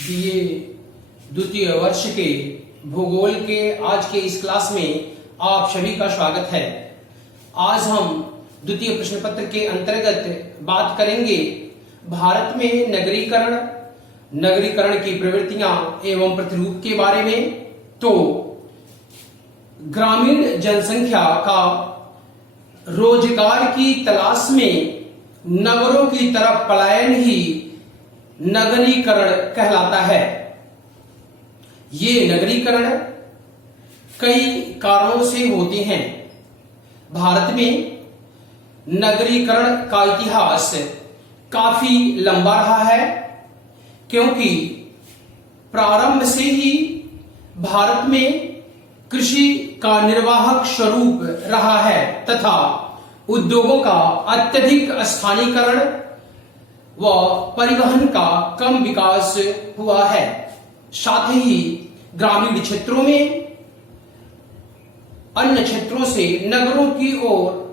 BA द्वितीय वर्ष के भूगोल के आज के इस क्लास में आप सभी का स्वागत है। आज हम द्वितीय प्रश्न पत्र के अंतर्गत बात करेंगे भारत में नगरीकरण की प्रवृत्तियां एवं प्रतिरूप के बारे में। तो ग्रामीण जनसंख्या का रोजगार की तलाश में नगरों की तरफ पलायन ही नगरीकरण कहलाता है। ये नगरीकरण कई कारणों से होते हैं। भारत में नगरीकरण का इतिहास काफी लंबा रहा है, क्योंकि प्रारंभ से ही भारत में कृषि का निर्वाहक स्वरूप रहा है तथा उद्योगों का अत्यधिक स्थानीयकरण व परिवहन का कम विकास हुआ है। साथ ही ग्रामीण क्षेत्रों में अन्य क्षेत्रों से नगरों की ओर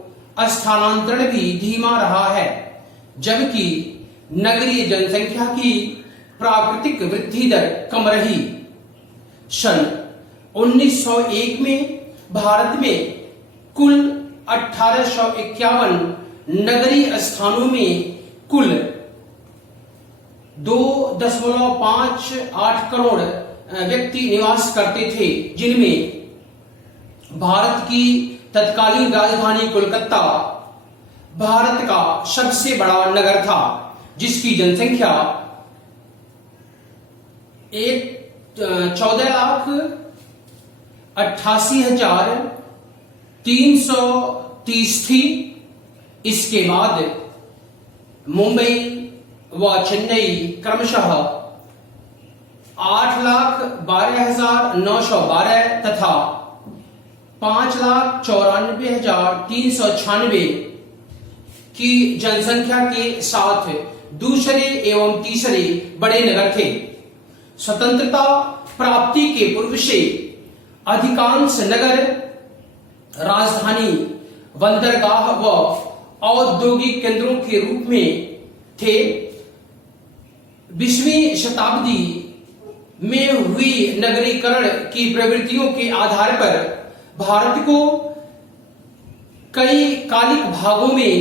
स्थानांतरण भी धीमा रहा है, जबकि नगरीय जनसंख्या की प्राकृतिक वृद्धि दर कम रही। सन 1901 में भारत में कुल 1851 नगरीय स्थानों में कुल 2.58 करोड़ व्यक्ति निवास करते थे, जिनमें भारत की तत्कालीन राजधानी कोलकाता भारत का सबसे बड़ा नगर था, जिसकी जनसंख्या 14,88,330 थी। इसके बाद मुंबई व चेन्नई क्रमशः 8,12,912 तथा 5,94,396 की जनसंख्या के साथ दूसरे एवं तीसरे बड़े नगर थे। स्वतंत्रता प्राप्ति के पूर्व से अधिकांश नगर राजधानी, बंदरगाह व औद्योगिक केंद्रों के रूप में थे। 20वीं शताब्दी में हुई नगरीकरण की प्रवृत्तियों के आधार पर भारत को कई कालिक भागों में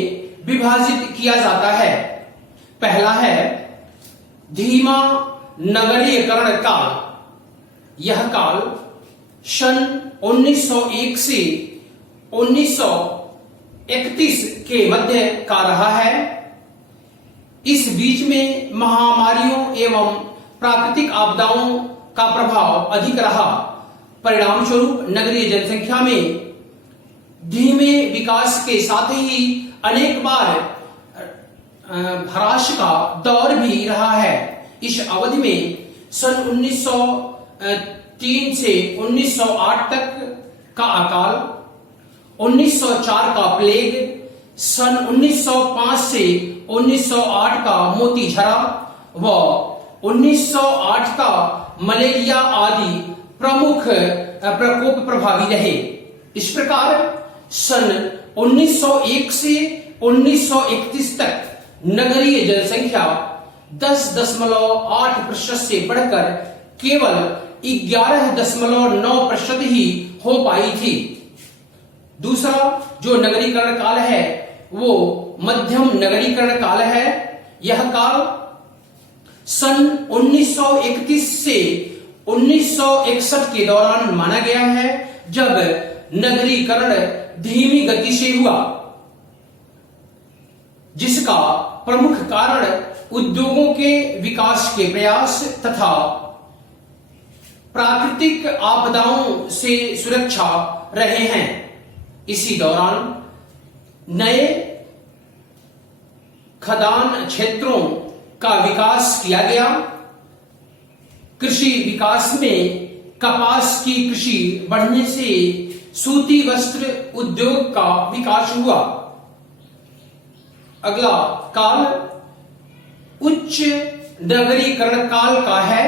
विभाजित किया जाता है। पहला है धीमा नगरीकरण काल। यह काल सन 1901 से 1931 के मध्य का रहा है। इस बीच में महामारियों एवं प्राकृतिक आपदाओं का प्रभाव अधिक रहा। परिणाम स्वरूप नगरीय जनसंख्या में धीमे विकास के साथ ही अनेक बार ह्रास का दौर भी रहा है। इस अवधि में सन 1903 से 1908 तक का अकाल, 1904 का प्लेग, सन 1905 से 1908 का मोतीझरा व 1908 का मलेरिया आदि प्रमुख प्रकोप प्रभावी रहे। इस प्रकार सन 1901 से 1931 तक नगरीय जनसंख्या 10.8% से बढ़कर केवल 11.9% ही हो पाई थी। दूसरा जो नगरीकरण काल है वो मध्यम नगरीकरण काल है। यह काल सन 1931 से 1961 के दौरान माना गया है, जब नगरीकरण धीमी गति से हुआ, जिसका प्रमुख कारण उद्योगों के विकास के प्रयास तथा प्राकृतिक आपदाओं से सुरक्षा रहे हैं। इसी दौरान नए खदान क्षेत्रों का विकास किया गया। कृषि विकास में कपास की कृषि बढ़ने से सूती वस्त्र उद्योग का विकास हुआ। अगला काल उच्च नगरीकरण काल का है।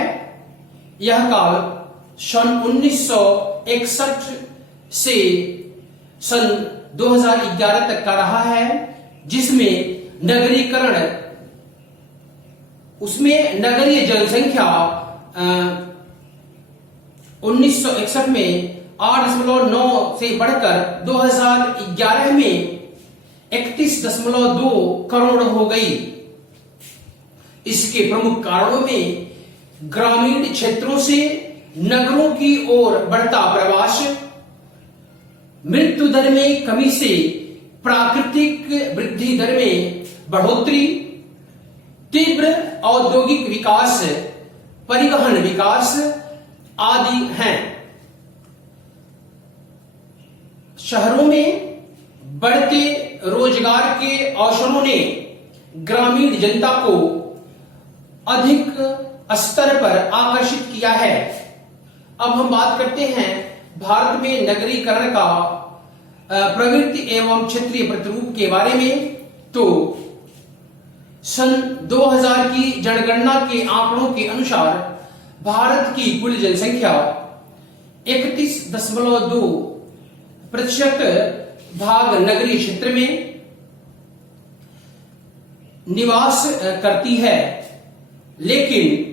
यह काल सन 1961 से सन 2011 तक का रहा है, जिसमें नगरीकरण उसमें नगरीय जनसंख्या 1961 में 8.9 से बढ़कर 2011 में 31.2 करोड़ हो गई। इसके प्रमुख कारणों में ग्रामीण क्षेत्रों से नगरों की ओर बढ़ता प्रवास, मृत्यु दर में कमी से प्राकृतिक वृद्धि दर में बढ़ोतरी, तीव्र औद्योगिक विकास, परिवहन विकास आदि हैं। शहरों में बढ़ते रोजगार के अवसरों ने ग्रामीण जनता को अधिक स्तर पर आकर्षित किया है। अब हम बात करते हैं भारत में नगरीकरण का प्रवृत्ति एवं क्षेत्रीय प्रतिरूप के बारे में। तो सन 2000 की जनगणना के आंकड़ों के अनुसार भारत की कुल जनसंख्या 31.2% भाग नगरीय क्षेत्र में निवास करती है, लेकिन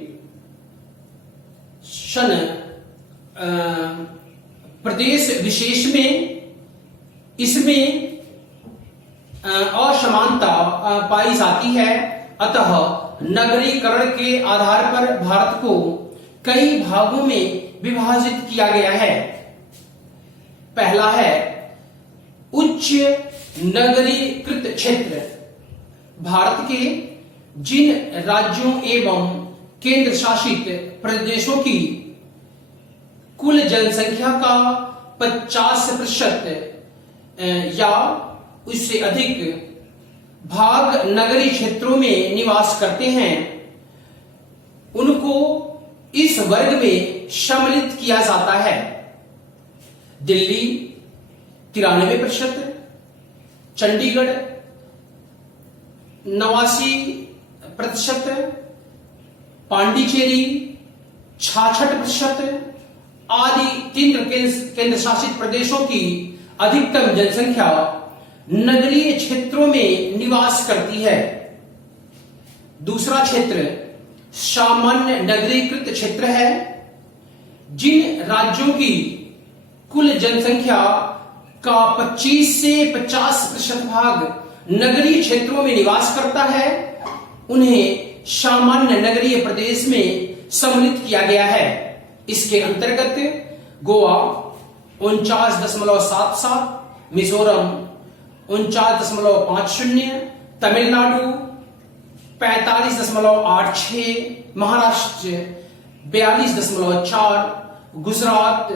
प्रदेश विशेष में इसमें असमानता पाई जाती है। अतः नगरीकरण के आधार पर भारत को कई भागों में विभाजित किया गया है। पहला है उच्च नगरीकृत क्षेत्र। भारत के जिन राज्यों एवं केंद्र शासित प्रदेशों की कुल जनसंख्या का 50% या उससे अधिक भाग नगरीय क्षेत्रों में निवास करते हैं, उनको इस वर्ग में सम्मिलित किया जाता है। दिल्ली 93%, चंडीगढ़ 89%, पांडिचेरी 66% आदि 3 केंद्र शासित प्रदेशों की अधिकतम जनसंख्या नगरीय क्षेत्रों में निवास करती है। दूसरा क्षेत्र सामान्य नगरीकृत क्षेत्र है। जिन राज्यों की कुल जनसंख्या का 25 से 50% भाग नगरीय क्षेत्रों में निवास करता है, उन्हें सामान्य नगरीय प्रदेश में सम्मिलित किया गया है। इसके अंतर्गत गोवा 49.77, मिजोरम 49.50, तमिलनाडु 45.86, महाराष्ट्र 42.4, गुजरात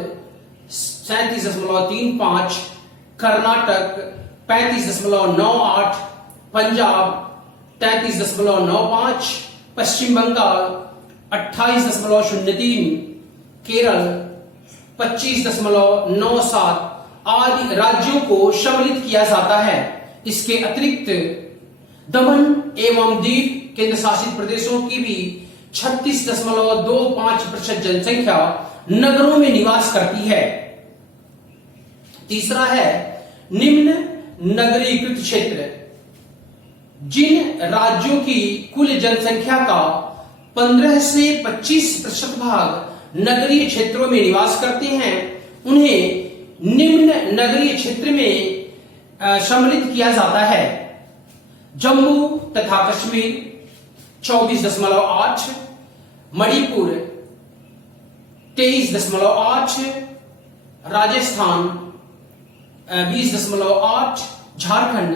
37.35, कर्नाटक 35.98, पंजाब 33.95, पश्चिम बंगाल 28.03, केरल 25.97 आदि राज्यों को सम्मिलित किया जाता है। इसके अतिरिक्त दमन एवं दीव केंद्र शासित प्रदेशों की भी 36.25% जनसंख्या नगरों में निवास करती है। तीसरा है निम्न नगरीकृत क्षेत्र। जिन राज्यों की कुल जनसंख्या का 15 से 25% भाग नगरीय क्षेत्रों में निवास करते हैं, उन्हें निम्न नगरीय क्षेत्र में सम्मिलित किया जाता है। जम्मू तथा कश्मीर 24.8, मणिपुर 23.8, राजस्थान 20.8, झारखंड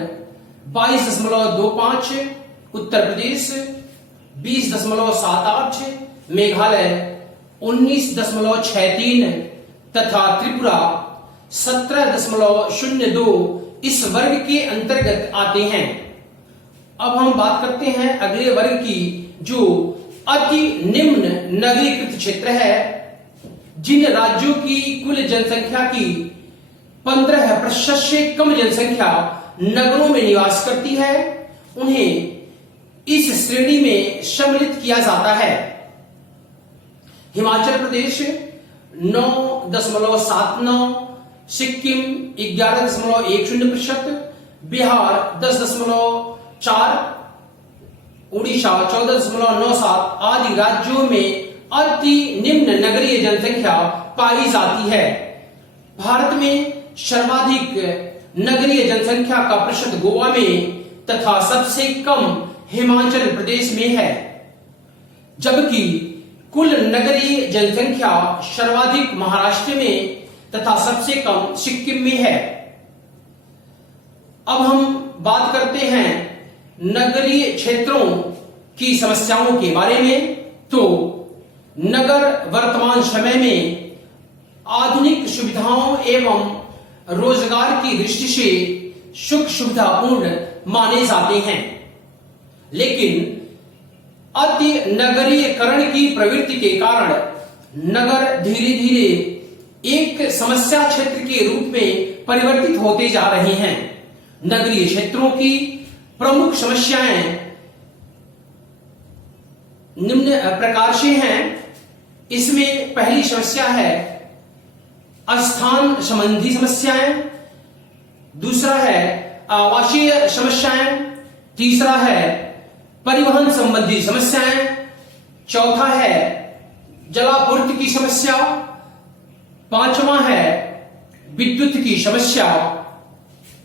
22.25, उत्तर प्रदेश 20.78, मेघालय 19.63 तथा त्रिपुरा 17.02 इस वर्ग के अंतर्गत आते हैं। अब हम बात करते हैं अगले वर्ग की, जो अति निम्न नगरीकृत क्षेत्र है। जिन राज्यों की कुल जनसंख्या की 15% से कम जनसंख्या नगरों में निवास करती है, उन्हें इस श्रेणी में सम्मिलित किया जाता है। हिमाचल प्रदेश 9.79, सिक्किम 11.10%, बिहार 10.4, उड़ीसा 14.97 आदि राज्यों में अति निम्न नगरीय जनसंख्या पाई जाती है। भारत में सर्वाधिक नगरीय जनसंख्या का प्रतिशत गोवा में तथा सबसे कम हिमाचल प्रदेश में है, जबकि कुल नगरीय जनसंख्या सर्वाधिक महाराष्ट्र में तथा सबसे कम सिक्किम में है। अब हम बात करते हैं नगरीय क्षेत्रों की समस्याओं के बारे में। तो नगर वर्तमान समय में आधुनिक सुविधाओं एवं रोजगार की दृष्टि से सुख सुविधापूर्ण माने जाते हैं, लेकिन अति नगरीकरण की प्रवृत्ति के कारण नगर धीरे धीरे एक समस्या क्षेत्र के रूप में परिवर्तित होते जा रहे हैं। नगरीय क्षेत्रों की प्रमुख समस्याएं निम्न प्रकार से हैं। इसमें पहली समस्या है स्थान संबंधी समस्याएं, दूसरा है आवासीय समस्याएं, तीसरा है परिवहन संबंधी समस्याएं, चौथा है जलापूर्ति की समस्या, पांचवा है विद्युत की समस्या,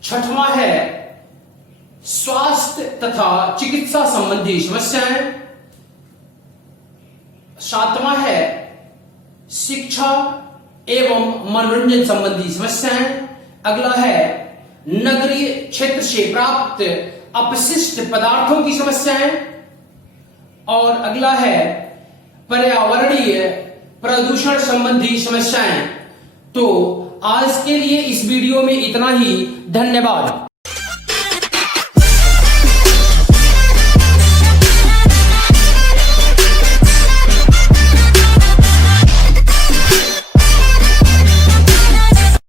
छठवां है स्वास्थ्य तथा चिकित्सा संबंधी समस्याएं, सातवां है शिक्षा एवं मनोरंजन संबंधी समस्याएं, अगला है नगरीय क्षेत्र से प्राप्त अपशिष्ट पदार्थों की समस्याएं, और अगला है पर्यावरणीय प्रदूषण संबंधी समस्याएं। तो आज के लिए इस वीडियो में इतना ही। धन्यवाद।